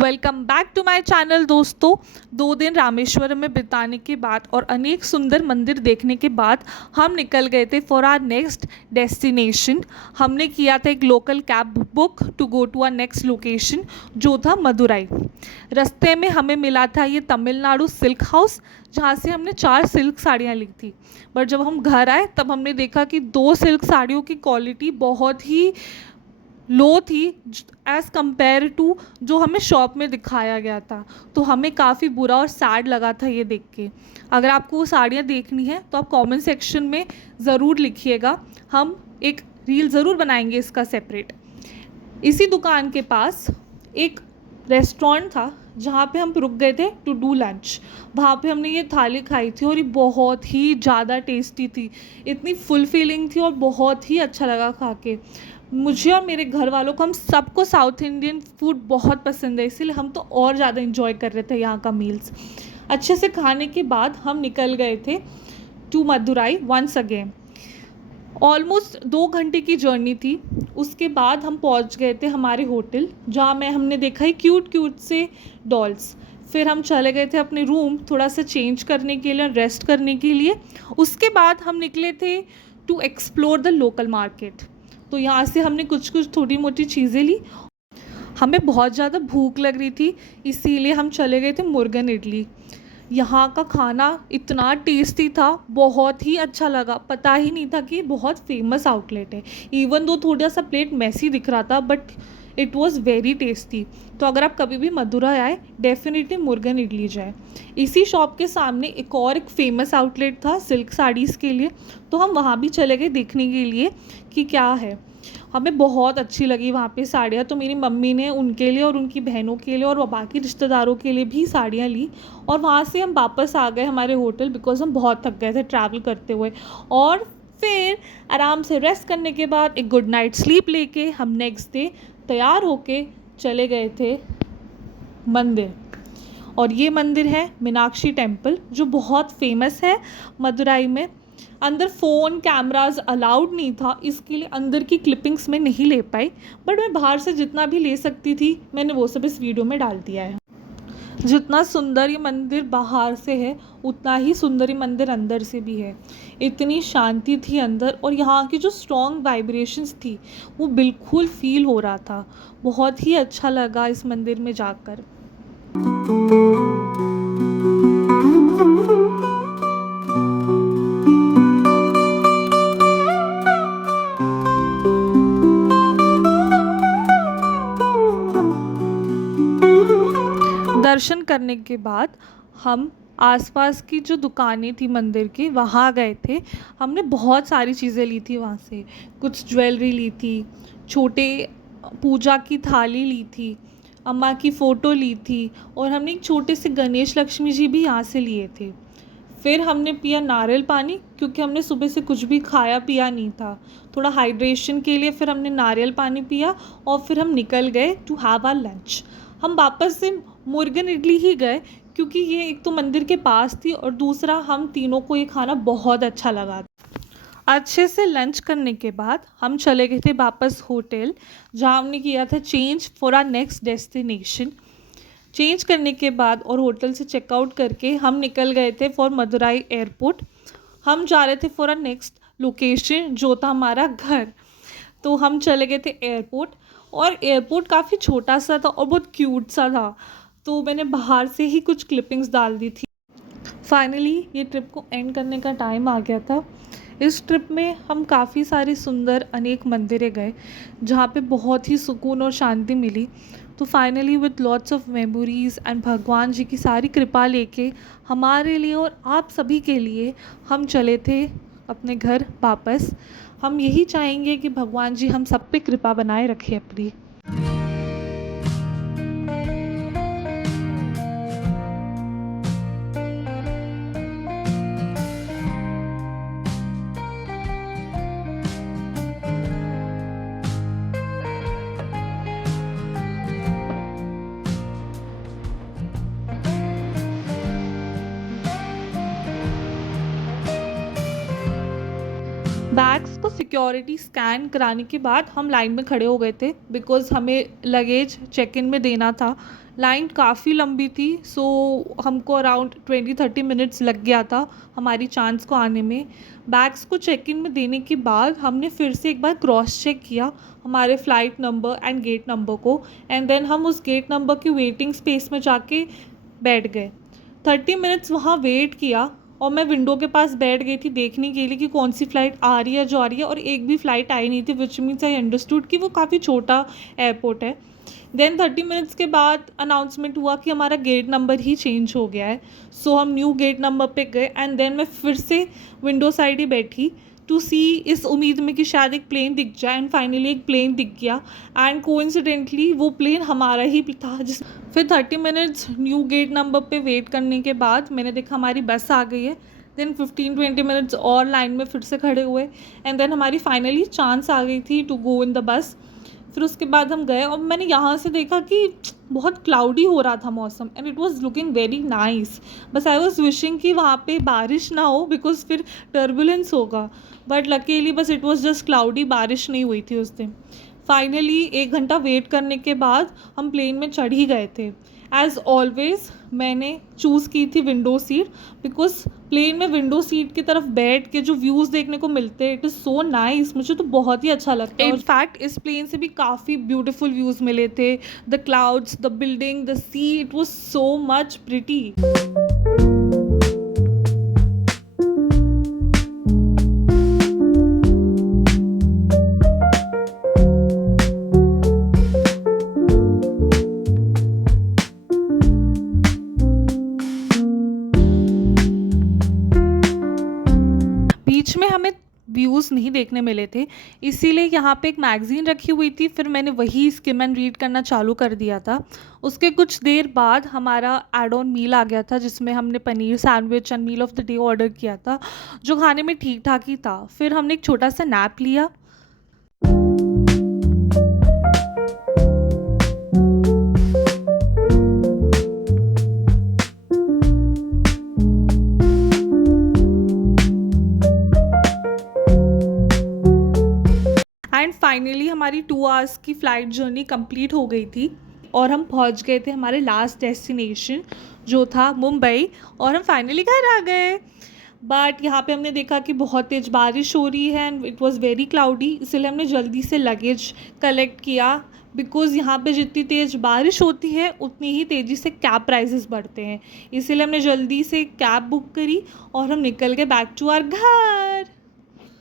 Welcome back to my channel दोस्तों। 2 दिन रामेश्वरम में बिताने के बाद और अनेक सुंदर मंदिर देखने के बाद हम निकल गए थे फॉर आवर नेक्स्ट डेस्टिनेशन। हमने किया था एक local cab book to go to our next location जो था मदुरई। रास्ते में हमें मिला था ये तमिलनाडु सिल्क हाउस, जहाँ से हमने 4 सिल्क साड़ियाँ ली थी। बट जब हम घर आए तब हमने देखा कि 2 सिल्क साड़ियों की क्वालिटी बहुत ही लो थी एज़ कंपेयर टू जो हमें शॉप में दिखाया गया था। तो हमें काफ़ी बुरा और सैड लगा था ये देख के। अगर आपको वो साड़ियाँ देखनी है तो आप कमेंट सेक्शन में ज़रूर लिखिएगा, हम एक रील ज़रूर बनाएंगे इसका सेपरेट। इसी दुकान के पास एक रेस्टोरेंट था जहाँ पे हम रुक गए थे टू डू लंच। वहाँ पे हमने ये थाली खाई थी और ये बहुत ही ज़्यादा टेस्टी थी, इतनी फुल फीलिंग थी और बहुत ही अच्छा लगा खा के। मुझे और मेरे घर वालों को, हम सबको साउथ इंडियन फूड बहुत पसंद है, इसीलिए हम तो और ज़्यादा इन्जॉय कर रहे थे यहाँ का मील्स। अच्छे से खाने के बाद हम निकल गए थे to Madurai once again. Almost 2 घंटे की जर्नी थी। उसके बाद हम पहुंच गए थे हमारे होटल, जहां में हमने देखा ही क्यूट क्यूट से डॉल्स। फिर हम चले गए थे अपने रूम थोड़ा सा चेंज करने के लिए, रेस्ट करने के लिए। उसके बाद हम निकले थे to explore the local market. तो यहाँ से हमने कुछ कुछ थोड़ी मोटी चीज़ें ली। हमें बहुत ज़्यादा भूख लग रही थी, इसीलिए हम चले गए थे मुर्गन इडली। यहाँ का खाना इतना टेस्टी था, बहुत ही अच्छा लगा। पता ही नहीं था कि ये बहुत फेमस आउटलेट है। इवन दो थोड़ा सा प्लेट मैसी दिख रहा था, but it was very tasty. तो अगर आप कभी भी मदुरई आए, डेफिनेटली मुर्गन इडली जाए। इसी शॉप के सामने एक फेमस आउटलेट था सिल्क साड़ीज़ के लिए, तो हम वहाँ भी चले गए देखने के लिए कि क्या है। हमें बहुत अच्छी लगी वहाँ पे साड़ियाँ। तो मेरी मम्मी ने उनके लिए और उनकी बहनों के लिए और बाकी रिश्तेदारों के लिए भी साड़ियाँ ली। और वहाँ से हम वापस आ गए हमारे होटल, बिकॉज़ हम बहुत थक गए थे ट्रैवल करते हुए। और फिर आराम से रेस्ट करने के बाद एक गुड नाइट स्लीप लेके हम नेक्स्ट डे तैयार होके चले गए थे मंदिर। और ये मंदिर है मीनाक्षी टेम्पल, जो बहुत फेमस है मदुरई में। अंदर फ़ोन कैमराज अलाउड नहीं था, इसके लिए अंदर की क्लिपिंग्स में नहीं ले पाई, बट मैं बाहर से जितना भी ले सकती थी मैंने वो सब इस वीडियो में डाल दिया है। जितना सुंदर ये मंदिर बाहर से है, उतना ही सुंदर ये मंदिर अंदर से भी है। इतनी शांति थी अंदर, और यहाँ की जो स्ट्रॉन्ग वाइब्रेशंस थी वो बिल्कुल फील हो रहा था। बहुत ही अच्छा लगा इस मंदिर में जाकर। दर्शन करने के बाद हम आसपास की जो दुकानें थी मंदिर की, वहाँ गए थे। हमने बहुत सारी चीज़ें ली थी वहाँ से। कुछ ज्वेलरी ली थी, छोटे पूजा की थाली ली थी, अम्मा की फ़ोटो ली थी, और हमने एक छोटे से गणेश लक्ष्मी जी भी यहाँ से लिए थे। फिर हमने पिया नारियल पानी, क्योंकि हमने सुबह से कुछ भी खाया पिया नहीं था, थोड़ा हाइड्रेशन के लिए। फिर हमने नारियल पानी पिया और फिर हम निकल गए टू हैव आवर लंच। हम वापस से मुर्गन इडली ही गए, क्योंकि ये एक तो मंदिर के पास थी और दूसरा हम तीनों को ये खाना बहुत अच्छा लगा। अच्छे से लंच करने के बाद हम चले गए थे वापस होटल, जहाँ हमने किया था change for our next destination. Change करने के बाद और होटल से चेकआउट करके हम निकल गए थे फॉर मदुरई एयरपोर्ट। हम जा रहे थे फॉर आवर नेक्स्ट लोकेशन, जो था हमारा घर। तो हम चले गए थे एयरपोर्ट, और एयरपोर्ट काफ़ी छोटा सा था और बहुत क्यूट सा था, तो मैंने बाहर से ही कुछ क्लिपिंग्स डाल दी थी। फाइनली ये ट्रिप को एंड करने का टाइम आ गया था। इस ट्रिप में हम काफ़ी सारे सुंदर अनेक मंदिरें गए, जहाँ पे बहुत ही सुकून और शांति मिली। तो finally with lots of memories and भगवान जी की सारी कृपा लेके हमारे लिए और आप सभी के लिए हम चले थे अपने घर वापस। हम यही चाहेंगे कि भगवान जी हम सब पे कृपा बनाए रखें अपनी। बैग्स को सिक्योरिटी स्कैन कराने के बाद हम लाइन में खड़े हो गए थे, बिकॉज़ हमें लगेज चेक इन में देना था लाइन काफ़ी लंबी थी, सो हमको अराउंड 20-30 मिनट्स लग गया था हमारी चांस को आने में। बैग्स को चेक इन में देने के बाद हमने फिर से एक बार क्रॉस चेक किया हमारे flight number and gate number को, एंड देन हम उस गेट नंबर की वेटिंग स्पेस में जाके बैठ गए। 30 मिनट्स वहाँ वेट किया और मैं विंडो के पास बैठ गई थी देखने के लिए कि कौन सी फ़्लाइट आ रही है, जो आ रही है, और एक भी फ़्लाइट आई नहीं थी, विच मीन्स आई अंडरस्टूड कि वो काफ़ी छोटा एयरपोर्ट है। देन 30 मिनट्स के बाद अनाउंसमेंट हुआ कि हमारा गेट नंबर ही चेंज हो गया है। सो हम न्यू गेट नंबर पे गए एंड देन मैं फिर से विंडो साइड ही बैठी टू सी, इस उम्मीद में कि शायद एक प्लेन दिख जाए, एंड फाइनली एक प्लेन दिख गया एंड कोइंसिडेंटली वो प्लेन हमारा ही था। जिस फिर 30 मिनट्स न्यू गेट नंबर पे वेट करने के बाद मैंने देखा हमारी बस आ गई है। देन 15-20 मिनट्स और लाइन में फिर से खड़े हुए एंड देन हमारी फाइनली चांस आ गई थी to go in the bus. फिर उसके बाद हम गए और मैंने यहाँ से देखा कि बहुत क्लाउडी हो रहा था मौसम and it was looking very nice. बस आई वाज विशिंग कि वहाँ पे बारिश ना हो बिकॉज फिर टर्बुलेंस होगा, बट लकीली बस इट वाज जस्ट क्लाउडी, बारिश नहीं हुई थी उस दिन। फाइनली 1 घंटा वेट करने के बाद हम प्लेन में चढ़ ही गए थे। एज़ ऑलवेज़ मैंने चूज़ की थी विंडो सीट बिकॉज प्लेन में विंडो सीट की तरफ बैठ के जो व्यूज़ देखने को मिलते हैं, इट इज़ सो नाइस, मुझे तो बहुत ही अच्छा लगता है। इनफैक्ट इस प्लेन से भी काफ़ी ब्यूटीफुल व्यूज़ मिले थे, the clouds, the building, the sea, it was so much pretty. बीच में हमें व्यूज़ नहीं देखने मिले थे, इसीलिए यहाँ पे एक मैगज़ीन रखी हुई थी, फिर मैंने वही स्किम एंड रीड करना चालू कर दिया था। उसके कुछ देर बाद हमारा एड ऑन मील आ गया था जिसमें हमने paneer sandwich and meal of the day order किया था, जो खाने में ठीक ठाक ही था। फिर हमने एक छोटा सा नैप लिया। एंड फाइनली हमारी 2 आवर्स की फ़्लाइट जर्नी कंप्लीट हो गई थी और हम पहुंच गए थे हमारे लास्ट डेस्टिनेशन जो था मुंबई, और हम फाइनली घर आ गए। बट यहाँ पे हमने देखा कि बहुत तेज़ बारिश हो रही है and it was very cloudy, इसलिए हमने जल्दी से लगेज कलेक्ट किया बिकॉज़ यहाँ पे जितनी तेज़ बारिश होती है उतनी ही तेज़ी से कैब प्राइसेस बढ़ते हैं, इसीलिए हमने जल्दी से कैब बुक करी और हम निकल गए बैक टू आवर घर।